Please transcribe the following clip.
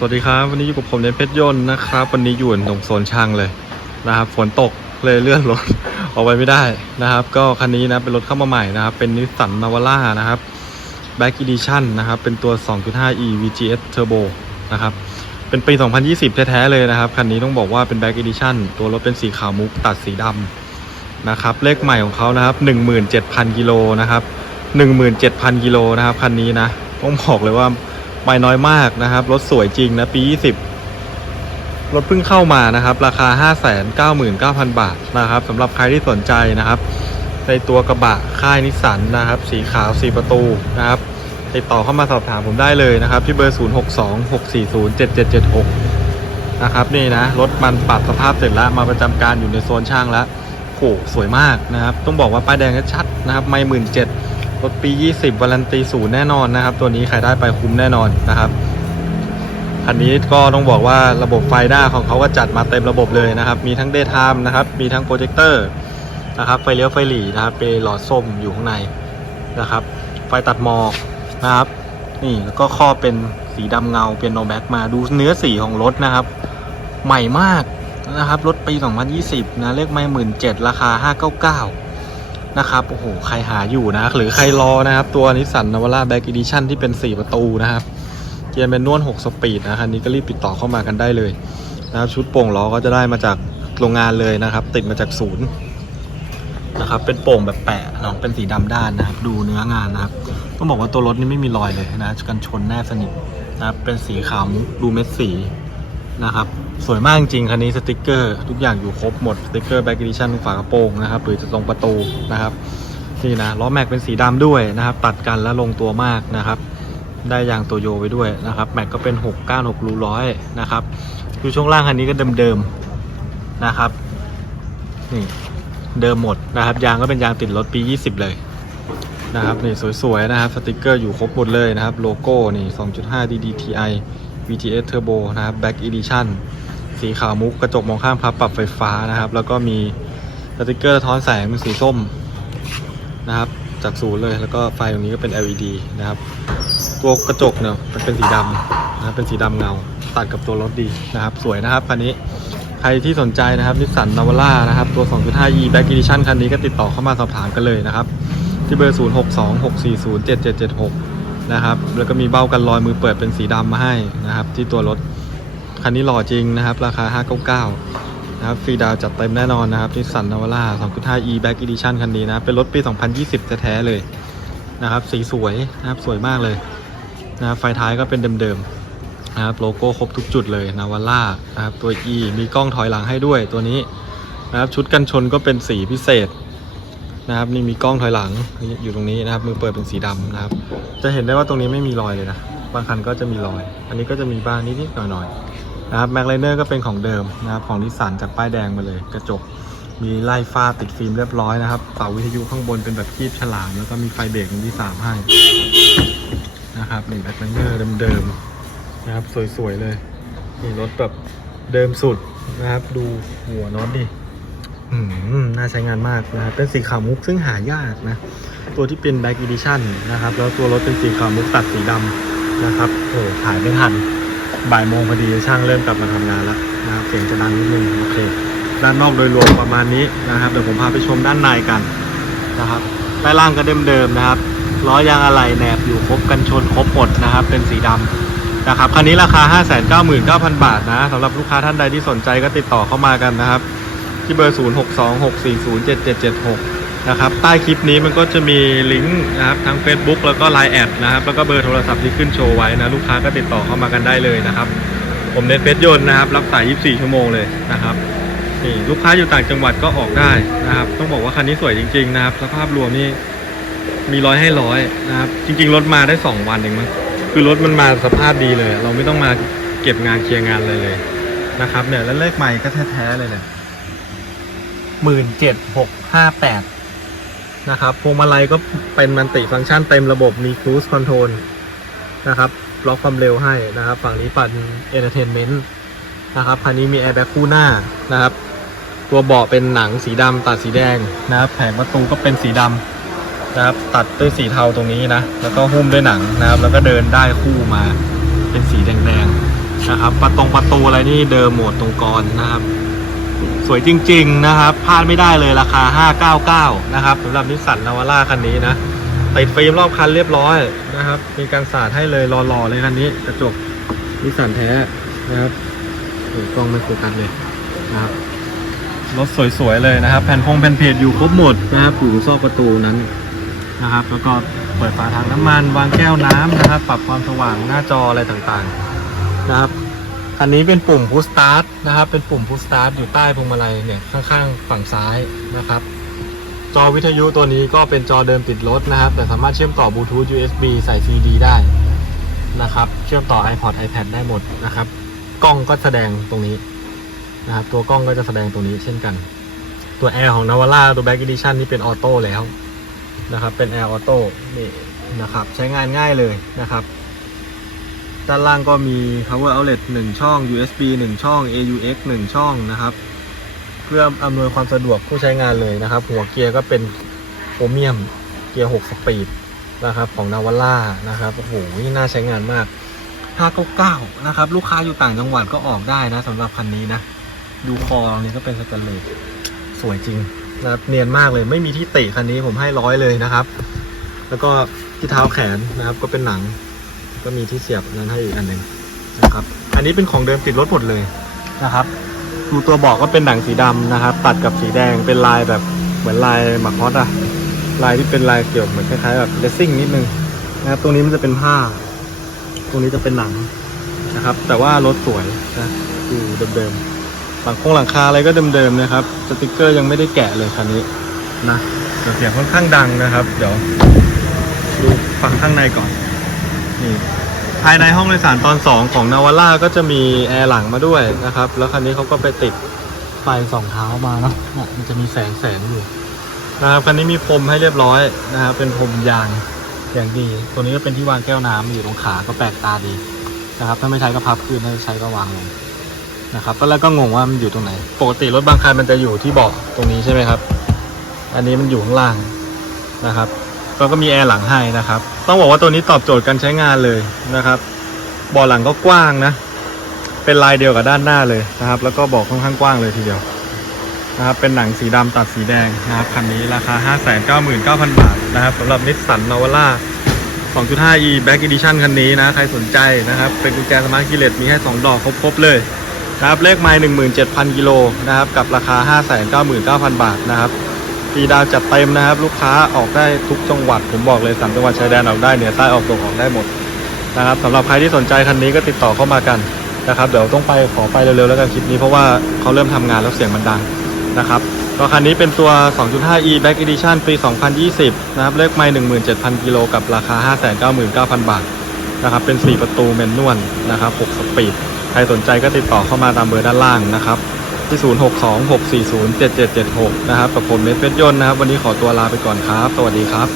สวัสดีครับ วันนี้อยู่กับผมในเพชรยนต์นะครับ วันนี้อยู่ตรงโซนช่างเลยนะครับ ฝนตกเลยเลื่อนรถ ออกไปไม่ได้นะครับ ก็คันนี้นะเป็นรถเข้ามาใหม่นะครับ เป็นนิสสันนาวาร่านะครับ Back Edition นนะครับ เป็นตัว 2.5e VGS Turbo นะครับ เป็นปี 2020 แท้ๆเลยนะครับ คันนี้ต้องบอกว่าเป็น Back Edition ตัวรถเป็นสีขาวมุกตัดสีดำนะครับ เลขใหม่ของเขานะครับ 17,000 กิโลนะครับ 17,000 กิโลนะครับ คันนี้นะต้องบอกเลยว่า ไม่น้อยมากนะครับ รถสวยจริงนะปี 20 รถเพิ่งเข้ามานะครับ ราคา 599,000 บาทนะครับสำหรับใครที่สนใจนะครับ ในตัวกระบะค่ายนิสสันนะครับ สีขาว4ประตูนะครับติดต่อเข้ามาสอบถามผมได้เลยนะครับ ที่เบอร์ 0626407776 นะครับ นี่นะ รถมันปรับสภาพเสร็จแล้วมาประจำการอยู่ในโซนช่างแล้วโอ้สวยมากนะครับ ต้องบอกว่าป้ายแดงชัดนะครับ ไม่หมื่นเจ็ด รถปี 20วารันตีศูนย์แน่นอนนะครับ ตัวนี้ใครได้ไปคุ้มแน่นอนนะครับคันนี้ก็ต้องบอกว่าระบบไฟหน้าของเขาก็จัดมาเต็มระบบเลยนะครับ มีทั้ง Daytime นะครับ มีทั้งโปรเจคเตอร์นะครับไฟเลี้ยวไฟหลีนะครับเป็นหลอดส้มอยู่ข้างในนะครับ ไฟตัดหมอกนะครับ นี่แล้วก็ข้อเป็นสีดำเงาเป็นโนแบ็กมาดูเนื้อสีของรถนะครับ ใหม่มากนะครับ รถปี 2020 นะเลขไม่หมื่นเจ็ดราคา 599 นะครับโอ้โหใครหาอยู่นะ หรือใครรอนะครับ ตัวนิสสันนาวาร่าแบ็กอีดิชั่นที่เป็น 4 ประตูนะครับ เกียร์แมนนวล6สปีดนะคันนี้ก็รีบติดต่อเข้ามากันได้เลยนะครับชุดโป่งล้อก็จะได้มาจากโรงงานเลยนะครับ ติดมาจากศูนย์นะครับเป็นโป่งแบบแปะเนาะเป็นสีดำด้านนะครับ ดูเนื้องานนะครับต้องบอกว่าตัวรถนี่ไม่มีรอยเลยนะกันชนแนบสนิทนะครับเป็นสีขาวดูเม็ดสี นะครับ สวยมากจริงคันนี้สติกเกอร์ ทุกอย่างอยู่ครบหมดสติกเกอร์แบ็กดิชั่นฝากระโปรงนะครับหรือจะตรงประตูนะครับนี่นะล้อแม็กเป็นสีดำด้วยนะครับ ตัดกันแล้วลงตัวมากนะครับ ได้ยางตัวโยไปด้วยนะครับ แม็กก็เป็น 6 9 6รูร้อยนะครับดูช่วงล่างคันนี้ก็เดิมๆนะครับนี่เดิมหมดนะครับ ยางก็เป็นยางติดรถปี 20 เลยนะครับนี่สวยๆนะครับสติกเกอร์อยู่ครบหมดเลยนะครับ โลโก้นี่ 2.5 DDTI VTS Turbo นะครับ Back Edition สีขาวมุกกระจกมองข้างพับปรับไฟฟ้านะครับ แล้วก็มีสติกเกอร์สะท้อนแสงเป็นสีส้มนะครับจากศูนย์เลยแล้วก็ไฟตรงนี้ก็เป็น LED นะครับ ตัวกระจกเนี่ยมันเป็นสีดำนะครับเป็นสีดำเงาตัดกับตัวรถดีนะครับ สวยนะครับคันนี้ใครที่สนใจนะครับนิสสันนาวาร่านะครับ ตัว 2.5e Back Edition คันนี้ก็ติดต่อเข้ามาสอบถามกันเลยนะครับ ที่เบอร์ 0626407776 นะครับ แล้วก็มีเบ้ากันรอยมือเปิดเป็นสีดำมาให้นะครับ ที่ตัวรถคันนี้หล่อจริงนะครับ ราคา 599 นะครับฟรีดาวจัดเต็มแน่นอนนะครับนิสสันนาวาร่า 2.5e Back Edition คันนี้นะเป็นรถปี 2020 แท้ๆเลยนะครับ สีสวยนะครับสวยมากเลยนะครับไฟท้ายก็เป็นเดิมๆนะครับโลโก้ครบทุกจุดเลยนาวาร่านะครับตัว E มีกล้องถอยหลังให้ด้วยตัวนี้นะครับชุดกันชนก็เป็นสีพิเศษ นะครับ นี่มีกล้องถอยหลังอยู่ตรงนี้นะครับ มือเปิดเป็นสีดำนะครับ จะเห็นได้ว่าตรงนี้ไม่มีรอยเลยนะบางคันก็จะมีรอย อันนี้ก็จะมีบ้างนิดๆหน่อยๆนะครับแม็กไลเนอร์ก็เป็นของเดิมนะครับ ของนิสสันจากป้ายแดงมาเลย กระจกมีไล่ฟ้าติดฟิล์มเรียบร้อยนะครับเสาวิทยุข้างบนเป็นแบบคีบฉลามแล้วก็มีไฟเบรกตรงที่สามให้นะครับนี่แบ็คไลเนอร์เดิมๆนะครับ สวยๆเลยนี่รถแบบเดิมสุดนะครับ ดูหัวน็อตดิ น่าใช้งานมากนะครับ เป็นสีขาวมุกซึ่งหายากนะ ตัวที่เป็น Back Edition นะครับ แล้วตัวรถเป็นสีขาวมุกตัดสีดำนะครับโอ้ถ่ายไม่ทัน บ่ายโมงพอดีช่างเริ่มกลับมาทำงานแล้วนะครับ เสียงจะดังนิดนึง โอเค ด้านนอกโดยรวมประมาณนี้นะครับ เดี๋ยวผมพาไปชมด้านในกันนะครับใต้ล่างก็เดิมๆนะครับล้อยางอะไหล่แหนบอยู่ครบกันชนครบหมดนะครับ เป็นสีดำนะครับ คันนี้ราคา 599,000 บาทนะสำหรับลูกค้าท่านใดที่สนใจก็ติดต่อเข้ามากันนะครับ ที่เบอร์ 0626407776 นะครับ ใต้คลิปนี้มันก็จะมีลิงก์นะครับทั้ง Facebook แล้วก็ Line แอดนะครับ แล้วก็เบอร์โทรศัพท์ที่ขึ้นโชว์ไว้นะ ลูกค้าก็ติดต่อเข้ามากันได้เลยนะครับ ผมเน้นเฟซยนต์นะครับ รับสาย 24 ชั่วโมงเลยนะครับนี่ลูกค้าอยู่ต่างจังหวัดก็ออกได้นะครับ ต้องบอกว่าคันนี้สวยจริง ๆ นะครับ สภาพรวมนี่มีร้อยให้ร้อยนะครับ จริง ๆ รถมาได้ 2 วันเองมั้งคือรถมันมาสภาพดีเลย เราไม่ต้องมาเก็บงานเคลียร์งานเลยเลยนะครับเนี่ยแล้วเลขใหม่ก็แท้ๆเลยเนี่ย หมื่นเจ็ดหกห้าแปดนะครับพวงมาลัยก็เป็นมันติฟังก์ชันเต็มระบบมี cruise control นะครับล็อกความเร็วให้นะครับ ฝั่งนี้ปัน entertainment นต์นะครับคันนี้มี airbag คู่หน้านะครับ ตัวเบาะเป็นหนังสีดำตัดสีแดงนะครับแผงประตูก็เป็นสีดำนะครับ ตัดด้วยสีเทาตรงนี้นะ แล้วก็หุ้มด้วยหนังนะครับ แล้วก็เดินได้คู่มาเป็นสีแดงๆนะครับ ประตงประตูอะไรนี่เดิมหมดตรงกรนะครับ สวยจริง ๆ นะครับพลาดไม่ได้เลยราคา 599 นะครับสำหรับนิสสันนาวาร่าคันนี้นะติดฟิล์มรอบคันเรียบร้อยนะครับ มีการสาดให้เลยรอๆเลยคันนี้กระจกนิสสันแท้นะครับโอ้ยกล้องไม่โฟกัสเลยนะครับรถสวยๆเลยนะครับ แผ่นพงแผ่นเพจอยู่ครบหมดนะครับอยู่ซอกประตูนั้นนะครับ แล้วก็เปิดฝาถังน้ำมัน วางแก้วน้ำนะครับ ปรับความสว่างหน้าจออะไรต่างๆ นะครับ อันนี้เป็นปุ่ม push start นะครับ เป็นปุ่ม push start อยู่ใต้พวงมาลัยเนี่ยข้างๆ ฝั่งซ้ายนะครับ จอวิทยุตัวนี้ก็เป็นจอเดิมติดรถนะครับ แต่สามารถเชื่อมต่อบลูทูธ USB ใส่ CD ได้นะครับ เชื่อมต่อ iPod iPad ได้หมดนะครับ กล้องก็แสดงตรงนี้นะครับ ตัวกล้องก็จะแสดงตรงนี้เช่นกัน ตัวแอร์ของ Navara ตัว Back Edition นี่เป็นออโต้แล้วนะครับ เป็นแอร์ออโต้นี่นะครับ ใช้งานง่ายเลยนะครับ ด้านล่างก็มี power outlet 1 ช่อง USB 1 ช่อง AUX 1 ช่องนะครับ เพื่ออำนวยความสะดวกผู้ใช้งานเลยนะครับ หัวเกียร์ก็เป็นโครเมียมเกียร์ 6 สปีดนะครับของนาวาร่านะครับโอ้โหนี่น่าใช้งานมาก 599 นะครับ ลูกค้าอยู่ต่างจังหวัดก็ออกได้นะสำหรับคันนี้นะ ดูคอนี้ก็เป็นสแตนเลสสวยจริงนะครับเนียนมากเลยไม่มีที่ติคันนี้ผมให้ร้อยเลยนะครับ แล้วก็ที่เท้าแขนนะครับก็เป็นหนัง ก็มีที่เสียบนั้นให้อีกอันหนึ่งนะครับ อันนี้เป็นของเดิมติดรถหมดเลยนะครับ ดูตัวเบอกก็เป็นหนังสีดำนะครับ ตัดกับสีแดงเป็นลายแบบเหมือนลายหมักฮอตอะลายที่เป็นลายเกี่ยวเหมือนคล้ายๆแบบเลสซิ่งนิดนึงนะครับตรงนี้มันจะเป็นผ้า ตรงนี้จะเป็นหนังนะครับ แต่ว่ารถสวยนะดูเดิมๆหลังโครงหลังคาอะไรก็เดิมๆนะครับสติกเกอร์ยังไม่ได้แกะเลยคันนี้นะเสียงค่อนข้างดังนะครับ เดี๋ยวดูฝั่งข้างในก่อน นี่ภายในห้องโดยสารตอน 2 ของนาวาร่าก็จะมีแอร์หลังมาด้วยนะครับ แล้วคันนี้เขาก็ไปติดไฟสองเท้ามาเนาะน่ะมันจะมีแสงแสงอยู่นะครับคันนี้มีพรมให้เรียบร้อยนะครับเป็นพรมยางอย่างดี ตัวนี้ก็เป็นที่วางแก้วน้ำอยู่ตรงขาก็แปลกตาดีนะครับ ถ้าไม่ใช้ก็พับขึ้นถ้าใช้ก็วางลงนะครับตอนแรกก็งงว่ามันอยู่ตรงไหน ปกติรถบางคันมันจะอยู่ที่เบาะตรงนี้ใช่ไหมครับ อันนี้มันอยู่ข้างล่างนะครับ ก็ก็มีแอร์หลังให้นะครับ ต้องบอกว่าตัวนี้ตอบโจทย์การใช้งานเลยนะครับเบาะหลังก็กว้างนะ เป็นลายเดียวกับด้านหน้าเลยนะครับ แล้วก็เบอกค่อนข้างกว้างเลยทีเดียวนะครับ เป็นหนังสีดำตัดสีแดงนะครับคันนี้ราคา 599,000 บาทนะครับสำหรับนิสสันนาวาร่า 2.5e Black Edition คันนี้นะ ใครสนใจนะครับ เป็นกุญแจสมาร์ทกิเลตมีให้ 2 ดอกครบๆเลยนะครับเลขไมล์17,000 กิโลนะครับ กับราคา 599,000 บาทนะครับ ปีดาวจัดเต็มนะครับ ลูกค้าออกได้ทุกจังหวัด ผมบอกเลยสามจังหวัดชายแดนออกได้เหนือใต้ออกตกออกได้หมดนะครับสำหรับใครที่สนใจคันนี้ก็ติดต่อเข้ามากันนะครับเดี๋ยวต้องไปขอไปเร็วๆแล้วกันคลิปนี้เพราะว่าเขาเริ่มทำงานแล้วเสียงมันดังนะครับก็คันนี้เป็นตัว 2.5e Black Edition ปี 2020 นะครับเลขไมล์17,000 กิโลกับราคา 599,000 บาทนะครับเป็น 4 ประตูแมนนวลนะครับ 6 สปีด ใครสนใจก็ติดต่อเข้ามาตามเบอร์ด้านล่างนะครับ ที่ 0626407776 นะครับกับผมเนทเฟสยนต์นะครับ วันนี้ขอตัวลาไปก่อนครับ สวัสดีครับ